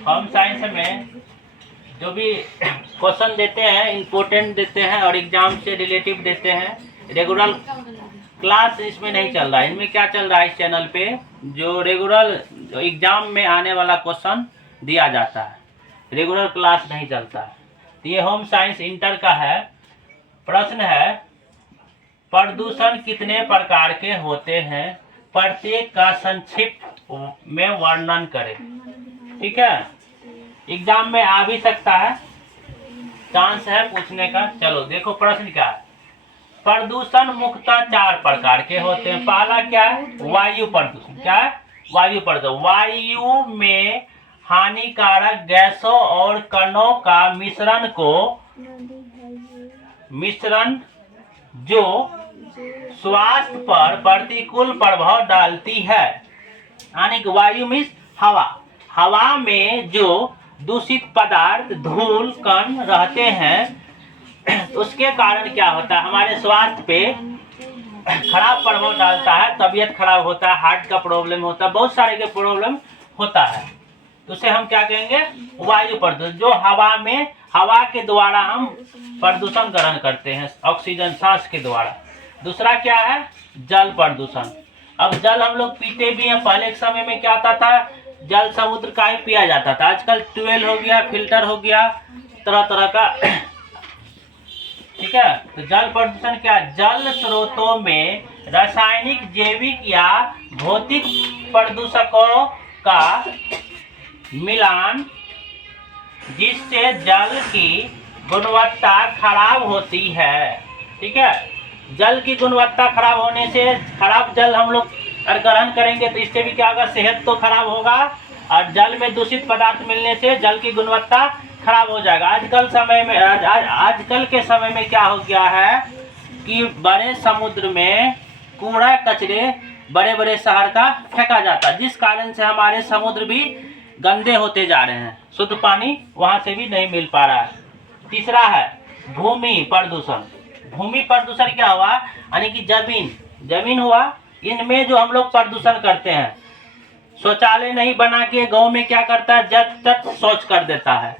Home science में जो भी क्वेश्चन देते हैं इम्पोर्टेंट देते हैं और एग्जाम से रिलेटिव देते हैं। रेगुलर क्लास इसमें नहीं चल रहा है। इनमें क्या चल रहा है, इस चैनल पे जो रेगुलर एग्जाम में आने वाला क्वेश्चन दिया जाता है, रेगुलर क्लास नहीं चलता है। तो ये होम साइंस इंटर का है। प्रश्न है, प्रदूषण कितने प्रकार के होते हैं, प्रत्येक का संक्षिप्त में वर्णन करें। ठीक है, एग्जाम में आ भी सकता है, चांस है पूछने का। चलो देखो प्रश्न क्या है। प्रदूषण मुख्यतः 4 प्रकार के होते हैं। पहला क्या है, वायु प्रदूषण। क्या है, वायु प्रदूषण। वायु में हानिकारक गैसों और कणों का मिश्रण जो स्वास्थ्य पर प्रतिकूल प्रभाव डालती है। यानी कि वायु में हवा, हवा में जो दूषित पदार्थ धूल कण रहते हैं उसके कारण क्या होता है, हमारे स्वास्थ्य पे खराब प्रभाव डालता है। तबीयत खराब होता है, हार्ट का प्रॉब्लम होता है, बहुत सारे के प्रॉब्लम होता है। तो उसे हम क्या कहेंगे, वायु प्रदूषण। जो हवा में, हवा के द्वारा हम प्रदूषण ग्रहण करते हैं, ऑक्सीजन सांस के द्वारा। दूसरा क्या है, जल प्रदूषण। अब जल हम लोग पीते भी हैं। पहले के समय में क्या आता था, जल समुद्र का ही पिया जाता था। आजकल ट्यूबवेल हो गया, फिल्टर हो गया, तरह तरह का। ठीक है, तो जल प्रदूषण क्या, जल स्रोतों में रासायनिक, जैविक या भौतिक प्रदूषकों का मिलान जिससे जल की गुणवत्ता खराब होती है। ठीक है, जल की गुणवत्ता खराब होने से, खराब जल हम लोग अगर ग्रहण करेंगे तो इससे भी क्या होगा, सेहत तो खराब होगा और जल में दूषित पदार्थ मिलने से जल की गुणवत्ता खराब हो जाएगा। आजकल के समय में क्या हो गया है कि बड़े समुद्र में कूड़ा कचरे बड़े बड़े शहर का फेंका जाता है, जिस कारण से हमारे समुद्र भी गंदे होते जा रहे हैं। शुद्ध पानी वहां से भी नहीं मिल पा रहा है। तीसरा है भूमि प्रदूषण। भूमि प्रदूषण क्या हुआ, यानी कि जमीन हुआ, इनमें जो हम लोग प्रदूषण करते हैं। शौचालय नहीं बना के गांव में क्या करता है, जब तक शौच कर देता है।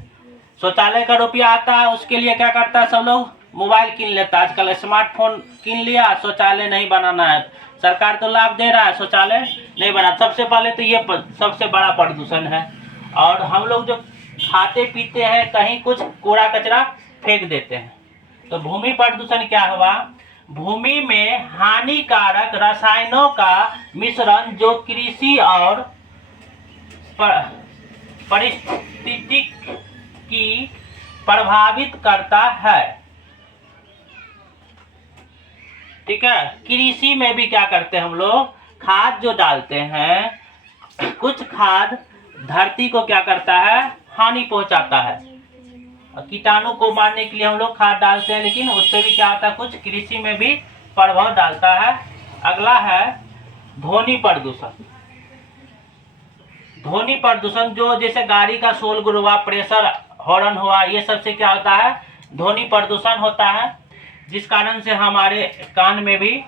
शौचालय का रुपया आता है, उसके लिए क्या करता है, सब लोग मोबाइल किन लेता है। आजकल स्मार्टफोन किन लिया, शौचालय नहीं बनाना है। सरकार तो लाभ दे रहा है, शौचालय नहीं बना। सबसे पहले तो ये सबसे बड़ा प्रदूषण है। और हम लोग जो खाते पीते हैं, कहीं कुछ कूड़ा कचरा फेंक देते हैं। तो भूमि प्रदूषण क्या हुआ, भूमि में हानिकारक रसायनों का मिश्रण जो कृषि और पारिस्थितिकी की प्रभावित करता है। ठीक है, कृषि में भी क्या करते हैं हम लोग, खाद जो डालते हैं, कुछ खाद धरती को क्या करता है, हानि पहुंचाता है। कीटाणु को मारने के लिए हम लोग खाद डालते हैं, लेकिन उससे भी क्या होता है, कुछ कृषि में भी प्रभाव डालता है। अगला है ध्वनि प्रदूषण। ध्वनि प्रदूषण जो जैसे गाड़ी का शोरगुल हुआ, प्रेशर हॉर्न हुआ, ये सबसे क्या होता है, ध्वनि प्रदूषण होता है, जिस कारण से हमारे कान में भी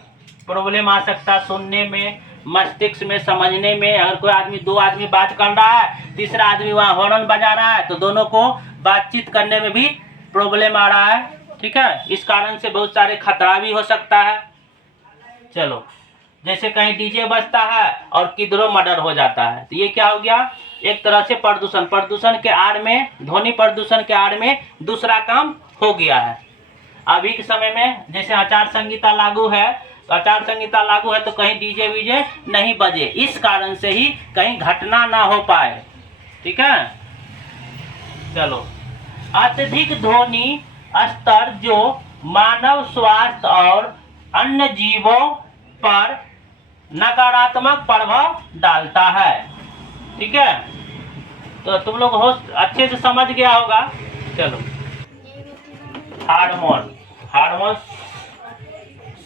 प्रॉब्लम आ सकता है, सुनने में, मस्तिष्क में, समझने में। अगर कोई आदमी, 2 आदमी बात कर रहा है, तीसरा आदमी वहाँ हॉर्न बजा रहा है, तो दोनों को बातचीत करने में भी प्रॉब्लम आ रहा है। ठीक है, इस कारण से बहुत सारे खतरा भी हो सकता है। चलो, जैसे कहीं डीजे बजता है और किधरों मर्डर हो जाता है, तो ये क्या हो गया, एक तरह से प्रदूषण के आड़ में, ध्वनि प्रदूषण के आड़ में दूसरा काम हो गया है। अभी के समय में जैसे आचार संहिता लागू है, तो आचार संहिता लागू है तो कहीं डीजे वीजे नहीं बजे, इस कारण से ही कहीं घटना ना हो पाए। ठीक है, चलो, अत्यधिक ध्वनि स्तर जो मानव स्वास्थ्य और अन्य जीवों पर नकारात्मक प्रभाव डालता है। ठीक है, तो तुम लोग अच्छे से समझ गया होगा। चलो, हार्मोन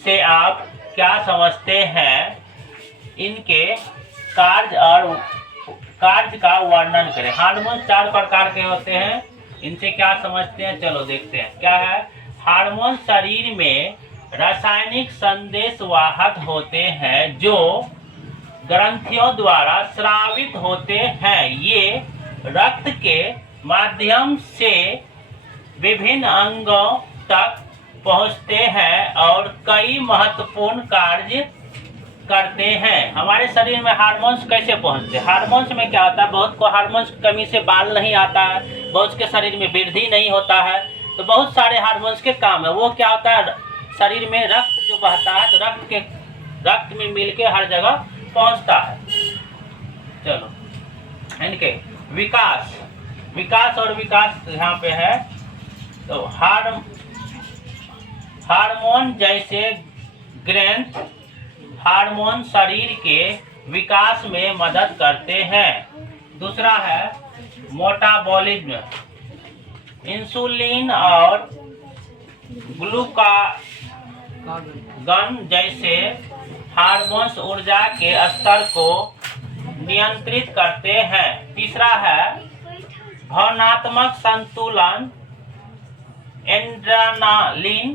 से आप क्या समझते हैं, इनके कार्य का वर्णन करें। हार्मोन 4 प्रकार के होते हैं, इनसे क्या समझते हैं, चलो देखते हैं। क्या है, हार्मोन शरीर में रासायनिक संदेशवाहक होते हैं जो ग्रंथियों द्वारा स्रावित होते हैं। ये रक्त के माध्यम से विभिन्न अंगों तक पहुंचते हैं और कई महत्वपूर्ण कार्य करते हैं। हमारे शरीर में हार्मोन्स कैसे पहुंचते हैं? हार्मोन्स में क्या होता है, बहुत को हार्मोन्स की कमी से बाल नहीं आता है, बहुत के शरीर में वृद्धि नहीं होता है, तो बहुत सारे हार्मोन्स के काम है। वो क्या होता है, शरीर में रक्त जो बहता है तो रक्त में मिलके हर जगह पहुंचता है। चलो इनके विकास और विकास यहाँ पे है। तो हार्मोन जैसे ग्रंथ हार्मोन शरीर के विकास में मदद करते हैं। दूसरा है मेटाबॉलिज्म। इंसुलिन और ग्लूकागन जैसे हार्मोन्स ऊर्जा के स्तर को नियंत्रित करते हैं। तीसरा है भावनात्मक संतुलन। एड्रेनालिन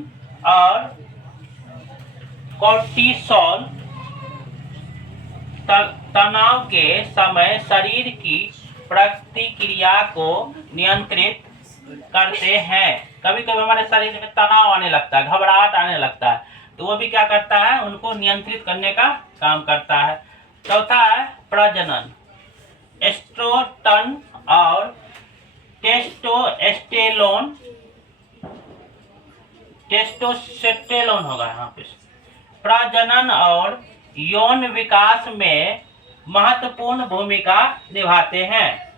और कोर्टिसोल तनाव के समय शरीर की प्रतिक्रिया को नियंत्रित करते हैं। कभी कभी हमारे शरीर में तनाव आने लगता है, घबराहट आने लगता है, तो वो भी क्या करता है, उनको नियंत्रित करने का काम करता है। चौथा है प्रजनन। एस्ट्रोजन और टेस्टोस्टेरोन होगा यहाँ पे। प्रजनन और यौन विकास में महत्वपूर्ण भूमिका निभाते हैं।